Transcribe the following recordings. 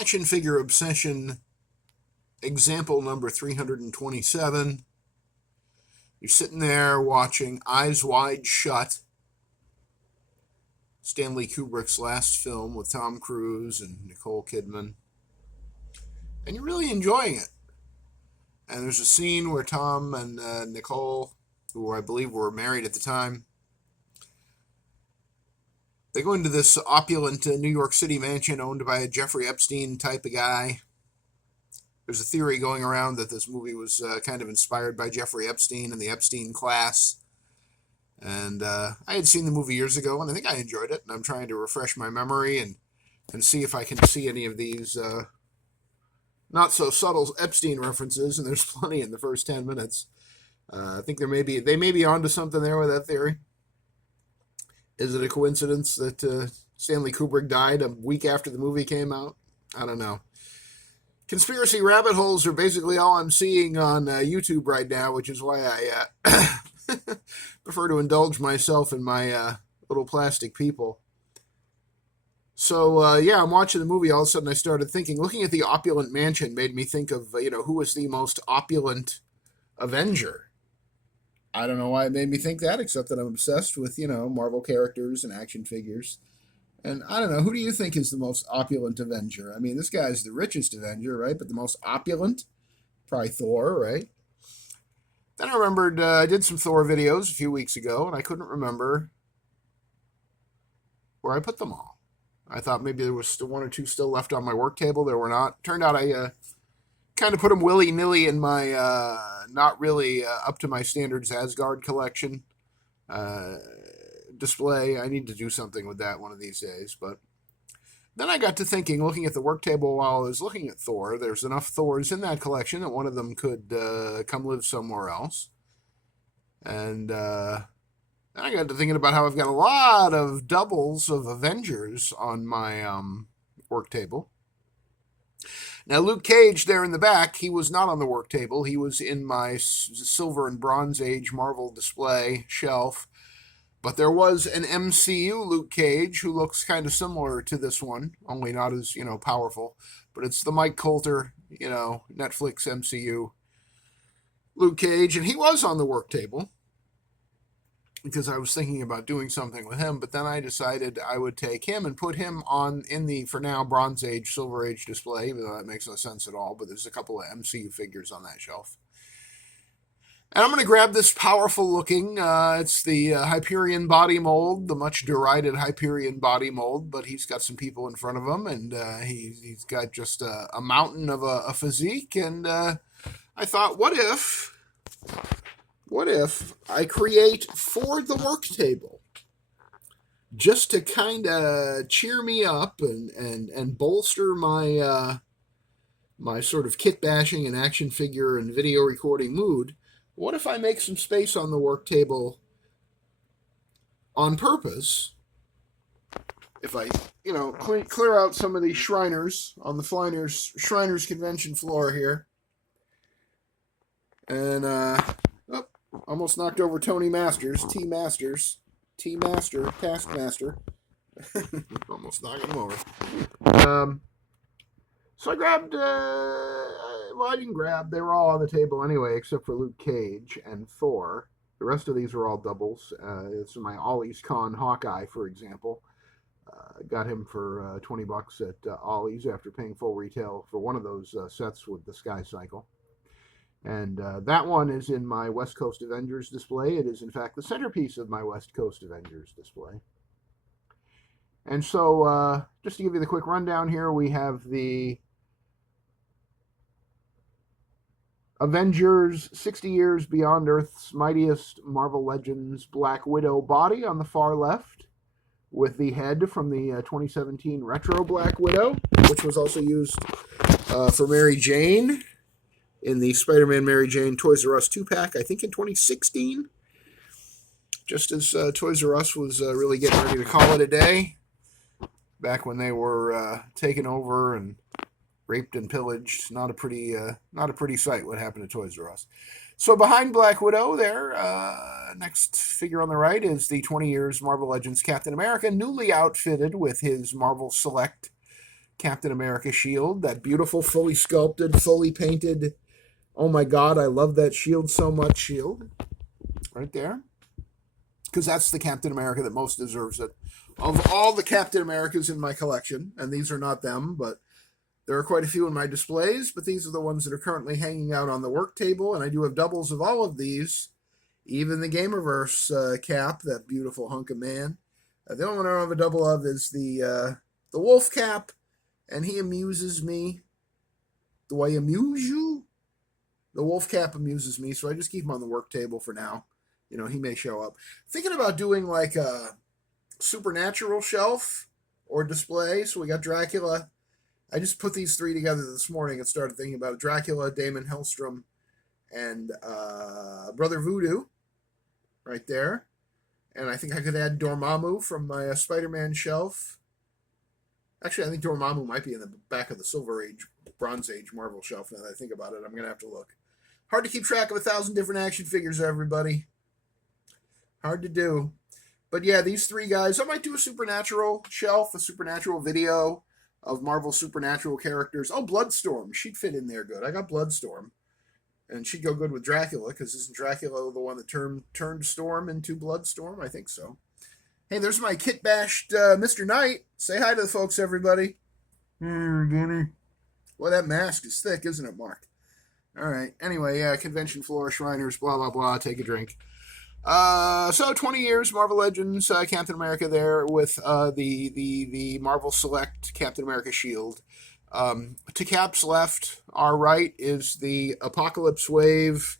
Action figure obsession, example number 327. You're sitting there watching Eyes Wide Shut, Stanley Kubrick's last film with Tom Cruise and Nicole Kidman, and you're really enjoying it. And there's a scene where Tom and Nicole, who I believe were married at the time, they go into this opulent New York City mansion owned by a Jeffrey Epstein type of guy. There's a theory going around that this movie was kind of inspired by Jeffrey Epstein and the Epstein class. And I had seen the movie years ago, and I think I enjoyed it. And I'm trying to refresh my memory and see if I can see any of these not so subtle Epstein references. And there's plenty in the first 10 minutes. I think they may be onto something there with that theory. Is it a coincidence that Stanley Kubrick died a week after the movie came out? I don't know. Conspiracy rabbit holes are basically all I'm seeing on YouTube right now, which is why I prefer to indulge myself in my little plastic people. So, I'm watching the movie. All of a sudden I started thinking, looking at the opulent mansion made me think of, who was the most opulent Avenger. I don't know why it made me think that, except that I'm obsessed with, Marvel characters and action figures. And I don't know, who do you think is the most opulent Avenger? I mean, this guy's the richest Avenger, right? But the most opulent? Probably Thor, right? Then I remembered I did some Thor videos a few weeks ago, and I couldn't remember where I put them all. I thought maybe there was still one or two still left on my work table. There were not. Turned out I kind of put them willy-nilly in my not really up to my standards Asgard collection display. I need to do something with that one of these days. But then I got to thinking, looking at the work table while I was looking at Thor, there's enough Thors in that collection that one of them could come live somewhere else. And then I got to thinking about how I've got a lot of doubles of Avengers on my work table. Now, Luke Cage there in the back, he was not on the work table. He was in my Silver and Bronze Age Marvel display shelf. But there was an MCU Luke Cage who looks kind of similar to this one, only not as, powerful. But it's the Mike Coulter, Netflix MCU Luke Cage. And he was on the work table because I was thinking about doing something with him. But then I decided I would take him and put him in the, for now, Bronze Age, Silver Age display, even though that makes no sense at all. But there's a couple of MCU figures on that shelf. And I'm going to grab this powerful looking, it's the Hyperion body mold, the much derided Hyperion body mold, but he's got some people in front of him, and he's got just a mountain of a physique, and I thought, what if I create for the work table, just to kind of cheer me up and bolster my, my sort of kit bashing and action figure and video recording mood. What if I make some space on the work table on purpose? If I, clear out some of these Shriners on the Shriners convention floor here. And, almost knocked over Tony Masters, Taskmaster. Almost knocked him over. So I grabbed, I didn't grab, they were all on the table anyway, except for Luke Cage and Thor. The rest of these were all doubles. This is my Ollie's Con Hawkeye, for example. Got him for $20 at Ollie's after paying full retail for one of those sets with the Sky Cycle. And that one is in my West Coast Avengers display. It is, in fact, the centerpiece of my West Coast Avengers display. And so, just to give you the quick rundown here, we have the Avengers 60 Years Beyond Earth's Mightiest Marvel Legends Black Widow body on the far left, with the head from the 2017 Retro Black Widow, which was also used for Mary Jane in the Spider-Man Mary Jane Toys R Us 2-pack, I think in 2016, just as Toys R Us was really getting ready to call it a day, back when they were taken over and raped and pillaged. Not a pretty sight what happened to Toys R Us. So behind Black Widow there, next figure on the right is the 20 years Marvel Legends Captain America, newly outfitted with his Marvel Select Captain America shield, that beautiful, fully sculpted, fully painted. Oh my God, I love that shield so much. Shield, right there, because that's the Captain America that most deserves it. Of all the Captain Americas in my collection, and these are not them, but there are quite a few in my displays, but these are the ones that are currently hanging out on the work table, and I do have doubles of all of these, even the Gamerverse cap, that beautiful hunk of man. The only one I don't have a double of is the Wolf cap, and he amuses me. Do I amuse you? The Wolf cap amuses me, so I just keep him on the work table for now. You know, he may show up. Thinking about doing like a supernatural shelf or display. So we got Dracula. I just put these three together this morning and started thinking about Dracula, Damon Hellstrom, and Brother Voodoo right there. And I think I could add Dormammu from my Spider-Man shelf. Actually, I think Dormammu might be in the back of the Silver Age, Bronze Age Marvel shelf now that I think about it. I'm going to have to look. Hard to keep track of 1,000 different action figures, everybody. Hard to do. But yeah, these three guys, I might do a Supernatural shelf, a Supernatural video of Marvel Supernatural characters. Oh, Bloodstorm. She'd fit in there good. I got Bloodstorm. And she'd go good with Dracula, because isn't Dracula the one that turned Storm into Bloodstorm? I think so. Hey, there's my kit-bashed Mr. Knight. Say hi to the folks, everybody. Bunny. Well, that mask is thick, isn't it, Mark? All right. Anyway, yeah, convention floor, Shriners, blah, blah, blah. Take a drink. So 20 years, Marvel Legends, Captain America there with the Marvel Select Captain America shield. To Cap's left, our right, is the Apocalypse Wave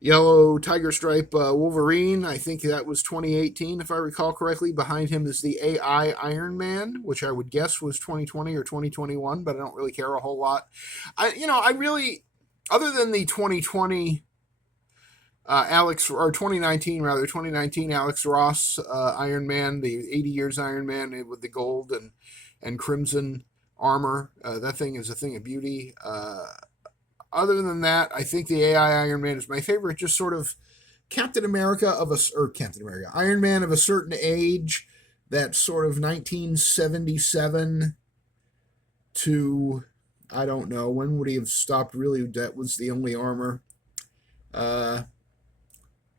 yellow tiger stripe Wolverine. I think that was 2018, if I recall correctly. Behind him is the AI Iron Man, which I would guess was 2020 or 2021, but I don't really care a whole lot. I really, other than the 2020 2019 Alex Ross Iron Man, the 80 years Iron Man with the gold and crimson armor. That thing is a thing of beauty. Other than that, I think the AI Iron Man is my favorite. Just sort of Iron Man of a certain age, that sort of 1977 to, I don't know, when would he have stopped really? That was the only armor.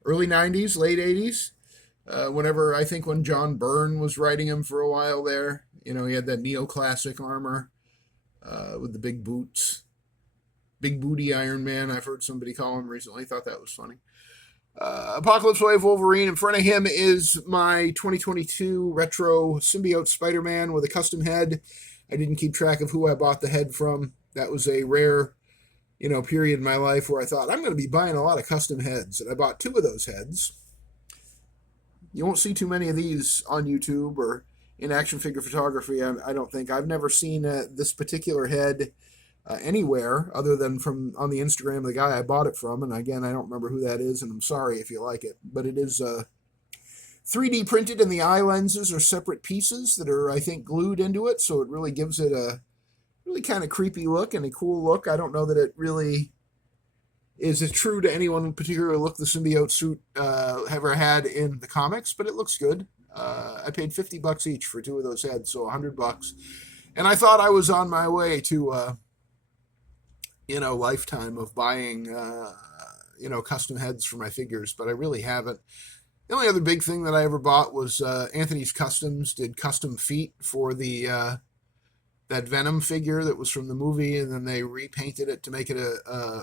Early 90s, late 80s. When John Byrne was writing him for a while there, he had that neoclassic armor with the big boots. Big booty Iron Man, I've heard somebody call him recently. Thought that was funny. Apocalypse Wave Wolverine. In front of him is my 2022 retro symbiote Spider-Man with a custom head. I didn't keep track of who I bought the head from. That was a rare, period in my life where I thought, I'm going to be buying a lot of custom heads. And I bought 2 of those heads. You won't see too many of these on YouTube or in action figure photography, I don't think. I've never seen this particular head anywhere other than from on the Instagram of the guy I bought it from. And again, I don't remember who that is, and I'm sorry if you like it. But it is 3D printed, and the eye lenses are separate pieces that are, I think, glued into it. So it really gives it a really kind of creepy look and a cool look. I don't know that it really is it true to any one particular look the symbiote suit ever had in the comics, but it looks good. I paid $50 each for 2 of those heads, so $100. And I thought I was on my way to lifetime of buying custom heads for my figures, but I really haven't. The only other big thing that I ever bought was Anthony's Customs did custom feet for the that Venom figure that was from the movie, and then they repainted it to make it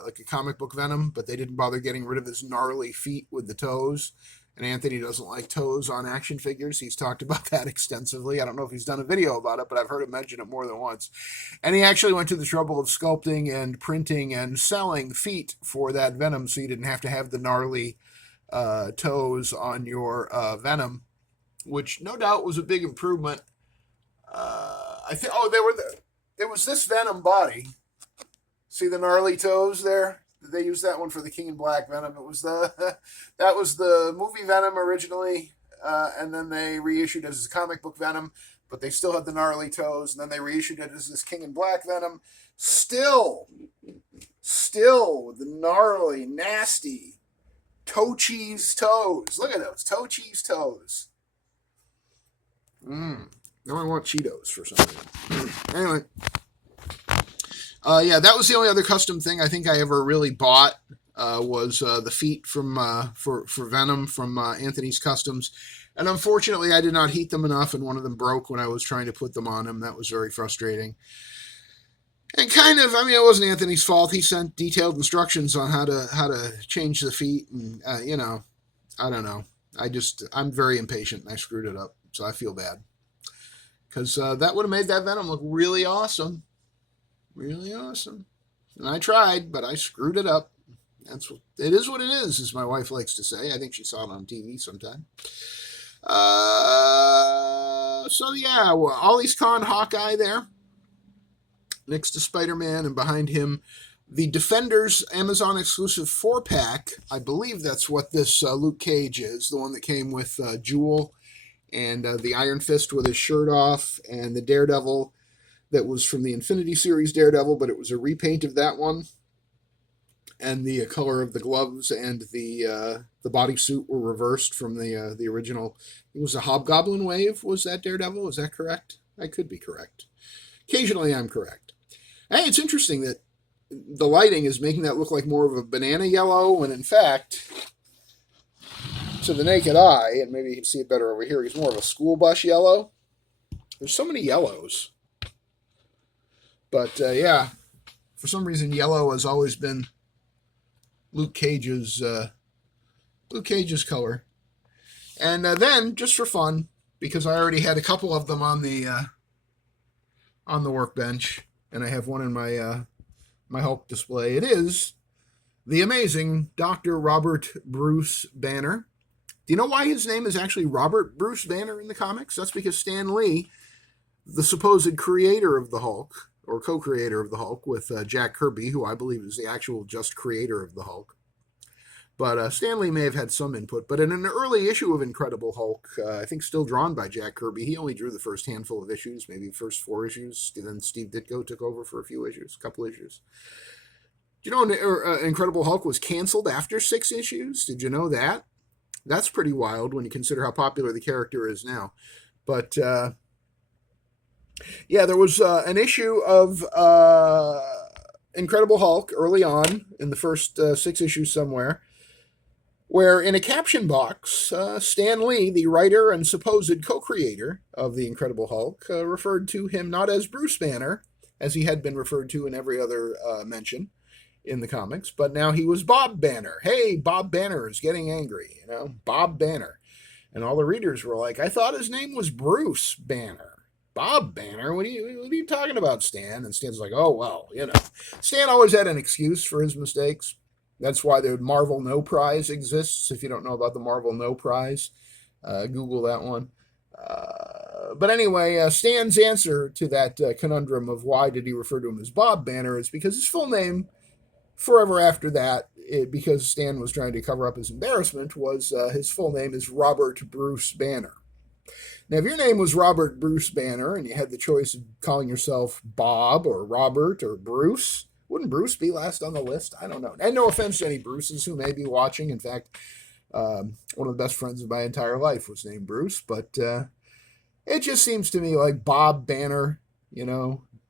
like a comic book Venom, but they didn't bother getting rid of his gnarly feet with the toes. And Anthony doesn't like toes on action figures. He's talked about that extensively. I don't know if he's done a video about it, but I've heard him mention it more than once. And he actually went to the trouble of sculpting and printing and selling feet for that Venom, so you didn't have to have the gnarly toes on your Venom, which no doubt was a big improvement. There was this Venom body. See the gnarly toes there? They used that one for the King in Black Venom. That was the movie Venom originally, and then they reissued it as a comic book Venom, but they still had the gnarly toes, and then they reissued it as this King in Black Venom. Still with the gnarly, nasty toe cheese toes. Look at those toe cheese toes. Now I want Cheetos for some reason. Anyway, yeah, that was the only other custom thing I think I ever really bought. Was the feet from for Venom from Anthony's Customs, and unfortunately I did not heat them enough, and one of them broke when I was trying to put them on him. That was very frustrating. And kind of, I mean, it wasn't Anthony's fault. He sent detailed instructions on how to change the feet, and I don't know. I'm very impatient, and I screwed it up, so I feel bad because that would have made that Venom look really awesome, really awesome. And I tried, but I screwed it up. It is what it is, as my wife likes to say. I think she saw it on TV sometime. So yeah, well, Ollie's Con Hawkeye there next to Spider-Man, and behind him, the Defenders Amazon exclusive 4-pack. I believe that's what this Luke Cage is, the one that came with Jewel and the Iron Fist with his shirt off, and the Daredevil that was from the Infinity Series Daredevil, but it was a repaint of that one. And the color of the gloves and the bodysuit were reversed from the original. It was a Hobgoblin wave. Was that Daredevil? Is that correct? I could be correct. Occasionally, I'm correct. Hey, it's interesting that the lighting is making that look like more of a banana yellow, when in fact, to the naked eye, and maybe you can see it better over here, he's more of a school bus yellow. There's so many yellows. But yeah, for some reason, yellow has always been Luke Cage's color. And then, just for fun, because I already had a couple of them on the workbench, and I have one in my Hulk display. It is the amazing Dr. Robert Bruce Banner. Do you know why his name is actually Robert Bruce Banner in the comics? That's because Stan Lee, the supposed creator of the Hulk, or co-creator of the Hulk with Jack Kirby, who I believe is the actual just creator of the Hulk. But Stan Lee may have had some input. But in an early issue of Incredible Hulk, I think still drawn by Jack Kirby, he only drew the first handful of issues, maybe first 4 issues. Then Steve Ditko took over for a couple issues. Do you know Incredible Hulk was canceled after 6 issues? Did you know that? That's pretty wild when you consider how popular the character is now. But yeah, there was an issue of Incredible Hulk early on in the first 6 issues somewhere, where in a caption box, Stan Lee, the writer and supposed co-creator of the Incredible Hulk, referred to him not as Bruce Banner, as he had been referred to in every other mention in the comics, but now he was Bob Banner. Hey, Bob Banner is getting angry, Bob Banner. And all the readers were like, I thought his name was Bruce Banner. Bob Banner? What are you talking about, Stan? And Stan's like, oh, well, Stan always had an excuse for his mistakes. That's why the Marvel No Prize exists. If you don't know about the Marvel No Prize, Google that one. But anyway, Stan's answer to that conundrum of why did he refer to him as Bob Banner is because his full name, forever after that, because Stan was trying to cover up his embarrassment, was his full name is Robert Bruce Banner. Now, if your name was Robert Bruce Banner and you had the choice of calling yourself Bob or Robert or Bruce, wouldn't Bruce be last on the list? I don't know. And no offense to any Bruces who may be watching. In fact, one of the best friends of my entire life was named Bruce. But it just seems to me like Bob Banner,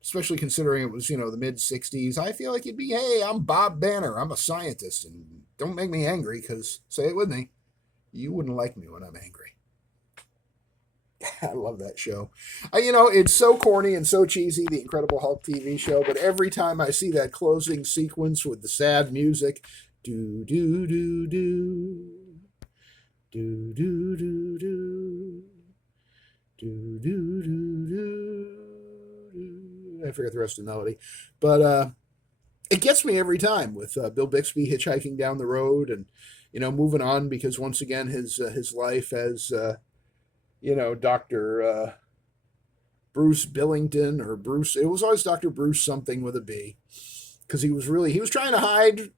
especially considering it was, the mid-'60s. I feel like you'd be, hey, I'm Bob Banner. I'm a scientist. And don't make me angry because, say it with me, you wouldn't like me when I'm angry. I love that show. It's so corny and so cheesy, the Incredible Hulk TV show, but every time I see that closing sequence with the sad music, do do do do do do do do do do do do, I forget the rest of the melody, but it gets me every time with Bill Bixby hitchhiking down the road and moving on because once again his life as Dr. Bruce Billington or Bruce. It was always Dr. Bruce something with a B, because he was trying to hide,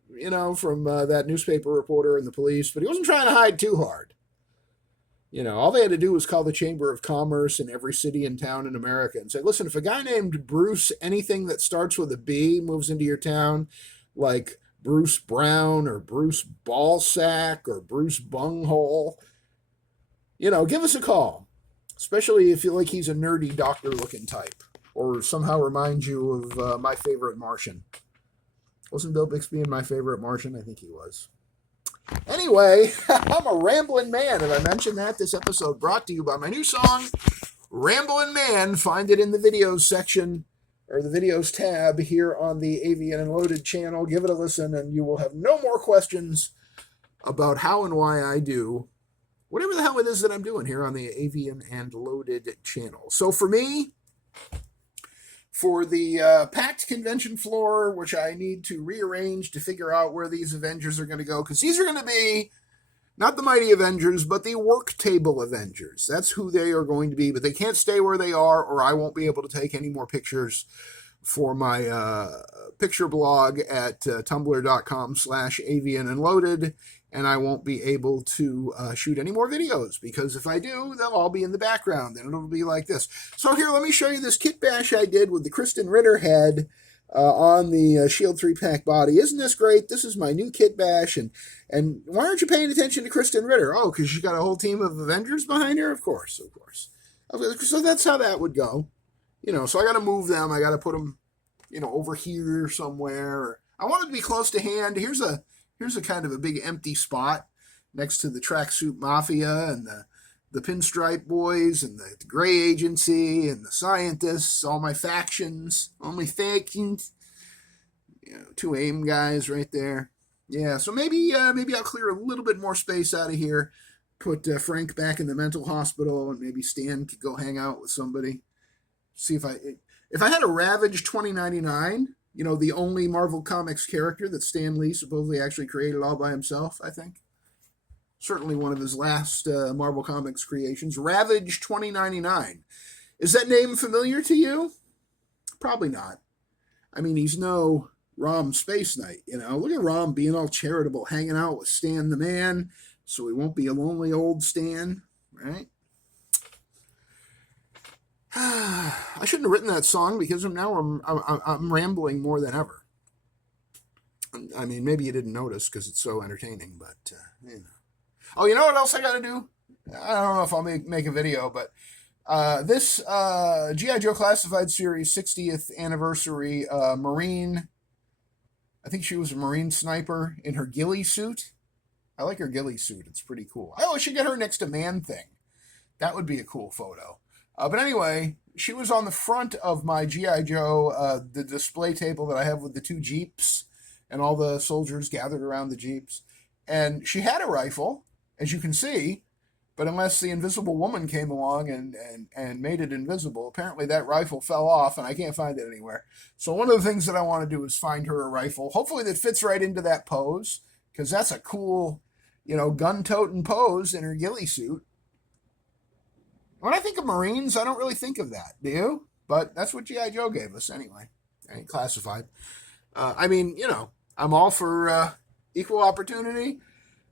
from that newspaper reporter and the police, but he wasn't trying to hide too hard. All they had to do was call the Chamber of Commerce in every city and town in America and say, listen, if a guy named Bruce, anything that starts with a B, moves into your town, like Bruce Brown or Bruce Ballsack or Bruce Bunghole, give us a call. especially if you like he's a nerdy doctor-looking type, or somehow reminds you of my favorite Martian. Wasn't Bill Bixby in My Favorite Martian? I think he was. Anyway, I'm a rambling man. Have I mentioned that? This episode brought to you by my new song, Ramblin' Man. Find it in the videos section, or the videos tab here on the Avian and Loaded channel. Give it a listen, and you will have no more questions about how and why I do whatever the hell it is that I'm doing here on the Avian and Loaded channel. So for me, for the packed convention floor, which I need to rearrange to figure out where these Avengers are going to go, because these are going to be not the Mighty Avengers, but the Worktable Avengers. That's who they are going to be, but they can't stay where they are, or I won't be able to take any more pictures for my picture blog at tumblr.com/avianandloaded, and I won't be able to shoot any more videos, because if I do, they'll all be in the background, and it'll be like this. So here, let me show you this kit bash I did with the Kristen Ritter head on the S.H.I.E.L.D. 3-pack body. Isn't this great? This is my new kit bash, and why aren't you paying attention to Kristen Ritter? Oh, because she's got a whole team of Avengers behind her? Of course, of course. So that's how that would go. You know, so I got to move them. I got to put them, you know, over here somewhere. I want it to be close to hand. Here's a kind of a big empty spot next to the Tracksuit Mafia and the Pinstripe Boys and the Gray Agency and the Scientists, all my factions, you know, 2 AIM guys right there. Yeah, so maybe I'll clear a little bit more space out of here, put Frank back in the mental hospital, and maybe Stan could go hang out with somebody. See if I had a Ravage 2099, you know, the only Marvel Comics character that Stan Lee supposedly actually created all by himself, I think. Certainly one of his last Marvel Comics creations, Ravage 2099. Is that name familiar to you? Probably not. I mean, he's no Rom Space Knight, you know. Look at Rom being all charitable, hanging out with Stan the Man, so he won't be a lonely old Stan, right? I shouldn't have written that song, because now I'm rambling more than ever. I mean, maybe you didn't notice because it's so entertaining, but you know. Oh, you know what else I got to do? I don't know if I'll make a video, but this G.I. Joe Classified Series 60th anniversary Marine. I think she was a Marine sniper in her ghillie suit. I like her ghillie suit. It's pretty cool. I should get her next to Man-Thing. That would be a cool photo. But anyway, she was on the front of my G.I. Joe, the display table that I have with the 2 Jeeps and all the soldiers gathered around the Jeeps. And she had a rifle, as you can see, but unless the Invisible Woman came along and made it invisible, apparently that rifle fell off, and I can't find it anywhere. So one of the things that I want to do is find her a rifle, hopefully that fits right into that pose, because that's a cool, you know, gun-toting pose in her ghillie suit. When I think of Marines, I don't really think of that, do you? But that's what G.I. Joe gave us anyway. Ain't classified. I mean, you know, I'm all for equal opportunity.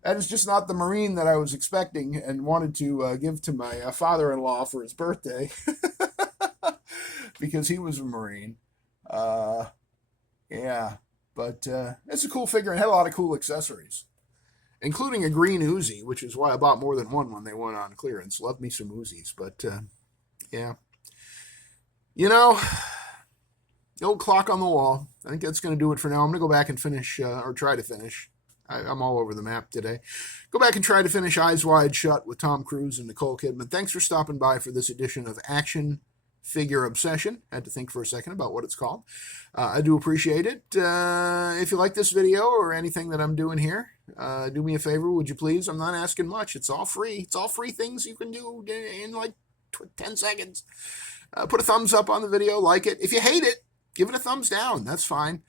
That is just not the Marine that I was expecting and wanted to give to my father-in-law for his birthday. Because he was a Marine. Yeah, but it's a cool figure and had a lot of cool accessories, including a green Uzi, which is why I bought more than one when they went on clearance. Love me some Uzis, but yeah. You know, the old clock on the wall. I think that's going to do it for now. I'm going to go back and finish, or try to finish. I'm all over the map today. Go back and try to finish Eyes Wide Shut with Tom Cruise and Nicole Kidman. Thanks for stopping by for this edition of Action Figure Obsession. Had to think for a second about what it's called. I do appreciate it. If you like this video or anything that I'm doing here, do me a favor, would you please? I'm not asking much. It's all free. It's all free things you can do in like 10 seconds. Put a thumbs up on the video, like it. If you hate it, give it a thumbs down. That's fine.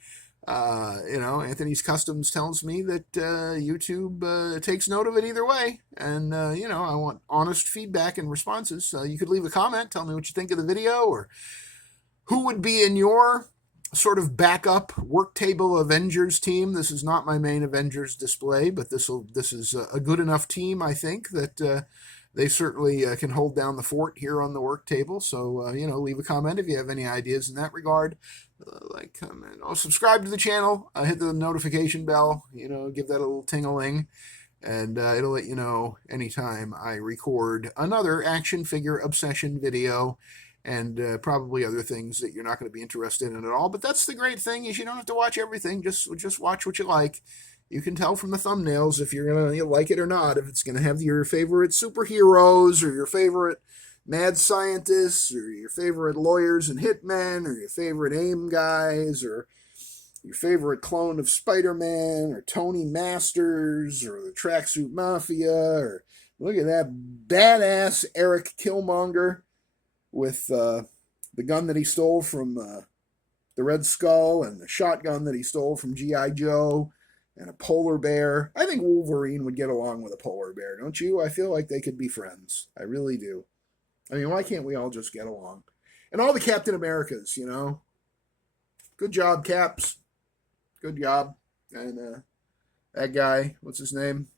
You know, Anthony's Customs tells me that YouTube takes note of it either way. And, you know, I want honest feedback and responses. You could leave a comment, tell me what you think of the video, or who would be in your sort of backup Worktable Avengers team. This is not my main Avengers display, but this is a good enough team, I think, that they certainly can hold down the fort here on the Worktable. So, you know, leave a comment if you have any ideas in that regard. Like, comment, subscribe to the channel, hit the notification bell, you know, give that a little ting-a-ling. and it'll let you know anytime I record another action figure obsession video, and probably other things that you're not going to be interested in at all. But that's the great thing, is you don't have to watch everything. Just watch what you like. You can tell from the thumbnails if you're going to like it or not, if it's going to have your favorite superheroes or your favorite mad scientists or your favorite lawyers and hitmen or your favorite AIM guys or your favorite clone of Spider-Man or Tony Masters or the Tracksuit Mafia, or look at that badass Eric Killmonger with the gun that he stole from the Red Skull, and the shotgun that he stole from G.I. Joe, and a polar bear. I think Wolverine would get along with a polar bear, don't you? I feel like they could be friends. I really do. I mean, why can't we all just get along? And all the Captain Americas, you know. Good job, Caps. Good job. And that guy, what's his name?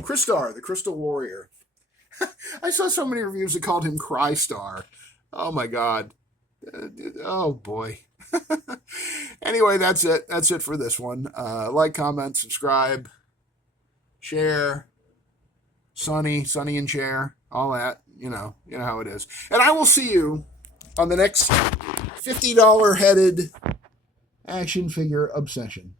Crystar, the Crystal Warrior. I saw so many reviews that called him Crystar. Oh my God. Oh boy. Anyway, that's it. That's it for this one. Like, comment, subscribe, share. Sonny and share. All that. You know how it is. And I will see you on the next $50 headed action figure obsession.